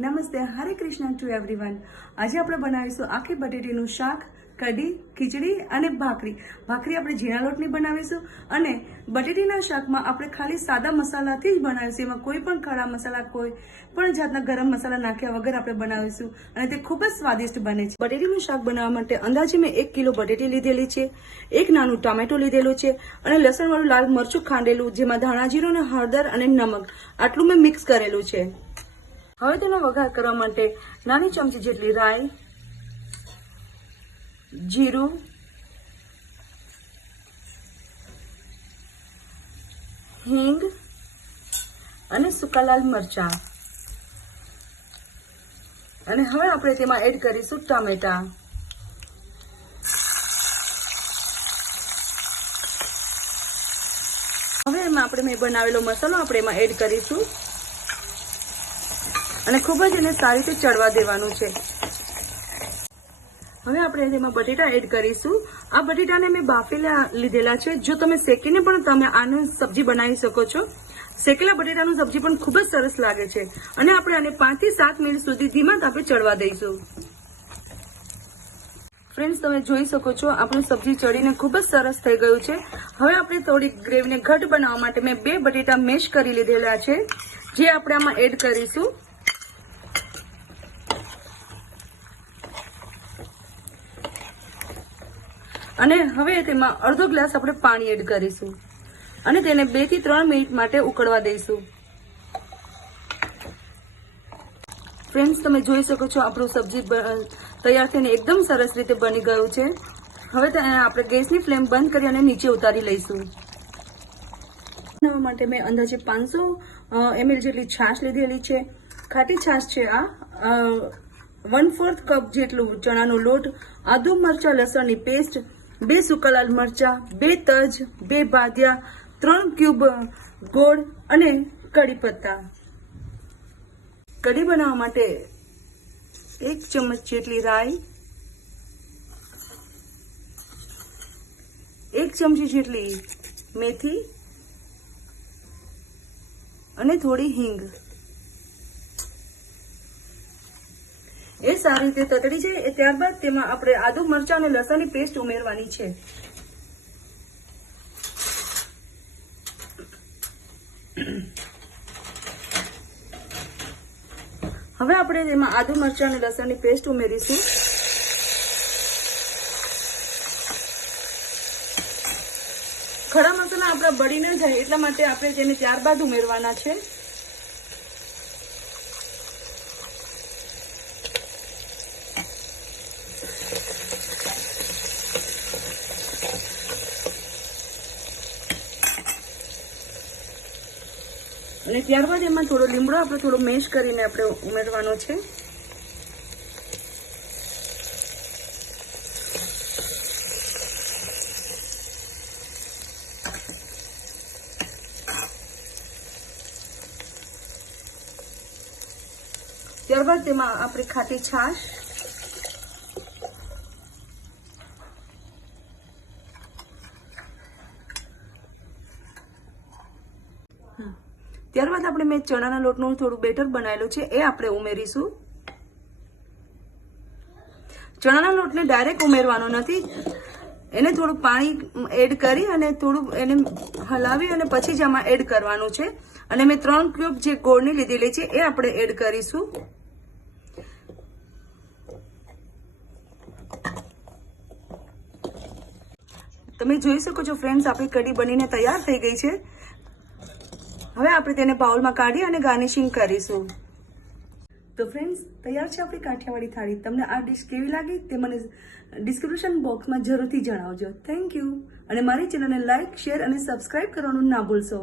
નમસ્તે, હરે Krishna two everyone. આજે આપણે બનાવીશું આખી બટેટીનું શાક, કઢી, ખીચડી અને ભાખરી. ભાખરી આપણે ઝીણા લોટની બનાવીશું અને બટેટીના શાકમાં આપણે ખાલી સાદા મસાલાથી જ બનાવીશું. એમાં કોઈ પણ ખડા મસાલા, કોઈ પણ જાતના ગરમ મસાલા નાખ્યા વગર આપણે બનાવીશું અને તે ખૂબ જ સ્વાદિષ્ટ બને છે. બટેટીનું શાક બનાવવા માટે અંદાજે મેં 1 કિલો બટેટી લીધેલી છે, એક નાનું ટામેટું લીધેલું છે અને લસણવાળું લાલ મરચું ખાંડેલું, જેમાં ધાણા જીરું અને હળદર અને નમક આટલું મેં મિક્સ કરેલું છે. હવે તેનો વઘાર કરવા માટે નાની ચમચી જેટલી રાઈ, જીરું, હિંગ અને સૂકા લાલ મરચાં અને હવે આપણે તેમાં એડ કરીશું ટામેટા. હવે એમાં મેં બનાવેલો મસાલો આપણે એમાં એડ કરીશું અને ખૂબ જ એને સારી રીતે ચડવા દેવાનું છે. હવે આપણે તેમાં બટેટા એડ કરીશું. આ બટેટાને મેં બાફેલા લીધેલા છે. જો તમે શેકીને પણ તમે આનું સબ્જી બનાવી શકો છો. શેકેલા બટેટાનું સબ્જી પણ ખૂબ જ સરસ લાગે છે અને આપણે આને 5 થી 7 મિનિટ સુધી ધીમા તાપે ચડવા દઈશું. ફ્રેન્ડ્સ, તમે જોઈ શકો છો આપણું સબ્જી ચડીને ખૂબ જ સરસ થઈ ગયું છે. હવે આપણે થોડી ગ્રેવીને ઘટ બનાવવા માટે મેં 2 બટેટા મેશ કરી લીધેલા છે, જે આપણે આમાં એડ કરીશું. અને હવે તેમાં અડધો ગ્લાસ આપણે પાણી એડ કરીશું અને તેને 2 થી 3 મિનિટ માટે ઉકળવા દઈશું. ફ્રેન્ડ્સ, તમે જોઈ શકો છો આપણું સબ્જી તૈયાર થઈને એકદમ સરસ રીતે બની ગયું છે. હવે આપણે ગેસની ફ્લેમ બંધ કરી અને નીચે ઉતારી લઈશું. બનાવવા માટે મેં અંદાજે 500 ml જેટલી છાશ લીધેલી છે. ખાટી છાશ છે આ. 1/4 કપ જેટલું ચણાનો લોટ, આદુ મરચાં લસણની પેસ્ટ, 2 સૂકા લાલ મરચાં, 2 તજ, 2 બાદિયા, 3 ક્યુબ ગોળ અને કઢી પત્તા. કઢી બનાવવા માટે 1 ચમચ જેટલી રાઈ, 1 ચમચી જેટલી મેથી અને થોડી હિંગ. એ સારી રીતે તતડી જાય ત્યારબાદ તેમાં આપણે આદુ મરચાં અને લસણની પેસ્ટ ઉમેરવાની છે. હવે આપણે તેમાં આદુ મરચાં અને લસણની પેસ્ટ ઉમેરીશું. ખડા મસાલા આપણા બળી ન જાય એટલા માટે આપણે તેને ત્યારબાદ ઉમેરવાના છે. અને ત્યારબાદ એમાં થોડો લીમડો આપણે થોડો મેશ કરીને આપણે ઉમેરવાનો છે. ત્યારબાદ તેમાં આપણે ખાટી છાશ, ત્યારબાદ આપણે મેં ચણાના લોટનું થોડું બેટર બનાવેલું છે એ આપણે ઉમેરીશું. ચણાના લોટને ડાયરેક્ટ ઉમેરવાનો નથી, એને થોડું પાણી એડ કરી અને થોડું એને હલાવી અને પછી જ આમાં એડ કરવાનું છે. અને મેં 3 ક્યુબ જે ગોળની લીધેલી છે એ આપણે એડ કરીશું. તમે જોઈ શકો છો ફ્રેન્ડ્સ, આપણી કઢી બનીને તૈયાર થઈ ગઈ છે. હવે આપણે તેને બાઉલમાં કાઢી અને ગાર્નિશિંગ કરીશું. તો ફ્રેન્ડ્સ, તૈયાર છે આપણી કાઠિયાવાડી થાળી. તમને આ ડિશ કેવી લાગી તે મને ડિસ્ક્રિપ્શન બોક્સમાં જરૂરથી જણાવજો. Thank you. અને મારી ચેનલને લાઇક, શેર અને સબસ્ક્રાઇબ કરવાનું ના ભૂલશો.